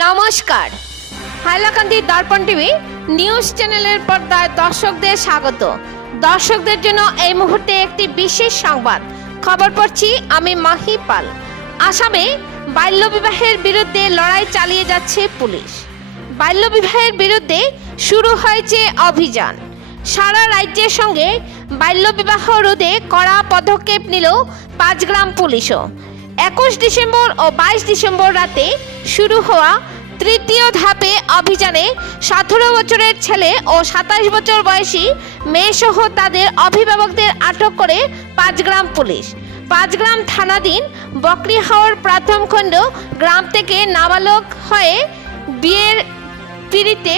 নমস্কার। হাইলাকান্দি দর্পণ TV news চ্যানেলের পর্দায় দর্শকদের স্বাগত। দর্শকদের জন্য এই মুহূর্তে একটি বিশেষ সংবাদ। খবর পড়ছি আমি মাহি পাল। আসামে বাল্যবিবাহের বিরুদ্ধে লড়াই চালিয়ে যাচ্ছে পুলিশ। বাল্যবিবাহের বিরুদ্ধে শুরু হয়েছে অভিযান। সারা রাজ্যের সঙ্গে বাল্যবিবাহ রোধে কড়া পদক্ষেপ নিল পাঁচগ্রাম পুলিশও। একুশ ডিসেম্বর ও বাইশ ডিসেম্বর রাতে শুরু হওয়া তৃতীয় ধাপে অভিযানে সতেরো বছরের ছেলে ও সাতাশ বছর বয়সী মেয়েসহ তাদের অভিভাবকদের আটক করে পাঁচগ্রাম পুলিশ। পাঁচগ্রাম থানাধীন বকরিহাওর প্রাথম খণ্ড গ্রাম থেকে নাবালক হয়ে বিয়ের পিড়িতে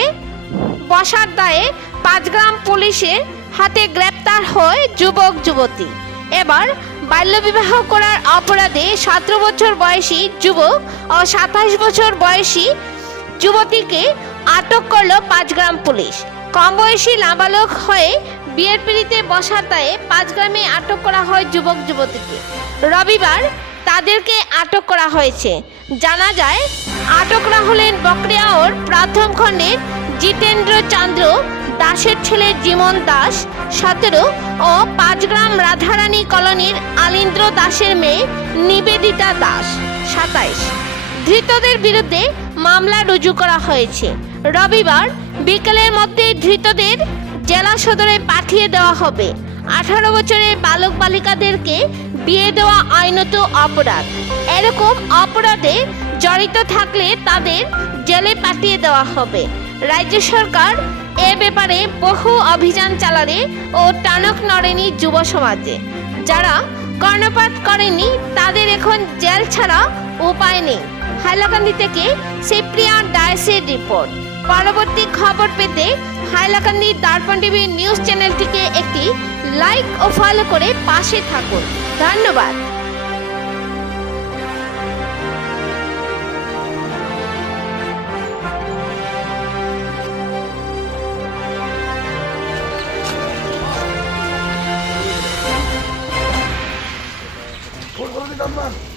বসার দায়ে পাঁচগ্রাম পুলিশের হাতে গ্রেপ্তার হয় যুবক যুবতী এবার বাল্যবিবাহ করার অপরাধে সতেরো বছর বয়সী যুবক ও সাতাশ বছর বয়সী যুবতীকে আটক করল পাঁচগ্রাম পুলিশ। কম বয়সী নাবালক হয়ে বিয়ের পিড়িতে বসার দায়ে পাঁচগ্রামে আটক করা হয় যুবক যুবতীকে। রবিবার তাদেরকে আটক করা হয়েছে। জানা যায়, আটকরা হলেন বকরিয়াওর প্রাথম খণ্ডের জিতেন্দ্র চন্দ্র দাসের ছেলে জীবন দাস, সতেরো ও পাঁচগ্রাম রাধারানী কলোনির আলিন্দ্র দাসের মেয়ে নিবেদিতা দাস, সাতাইশ। ধৃতদের বিরুদ্ধে মামলা রুজু করা হয়েছে। রবিবার বিকেলের মধ্যে ধৃতদের জেলা সদরে পাঠিয়ে দেওয়া হবে। আঠারো বছরের বালক বালিকাদেরকে বিয়ে দেওয়া আইনত অপরাধ। এরকম অপরাধে জড়িত থাকলে তাদের জেলে পাঠিয়ে দেওয়া হবে। রাজ্য সরকার এ ব্যাপারে বহু অভিযান চালালে ও টানক নড়েনি যুব সমাজে। যারা কর্ণপাত করেনি, তাদের এখন জেল ছাড়া উপায় নেই। হাইলাকান্দি থেকে সিপ্রিয়া ডায়েসের রিপোর্ট। পরবর্তী খবর পেতে হাইলাকান্দি দর্পণ টিভি নিউজ চ্যানেলটিকে একটি লাইক ও ফলো করে পাশে থাকুন। ধন্যবাদ। the man.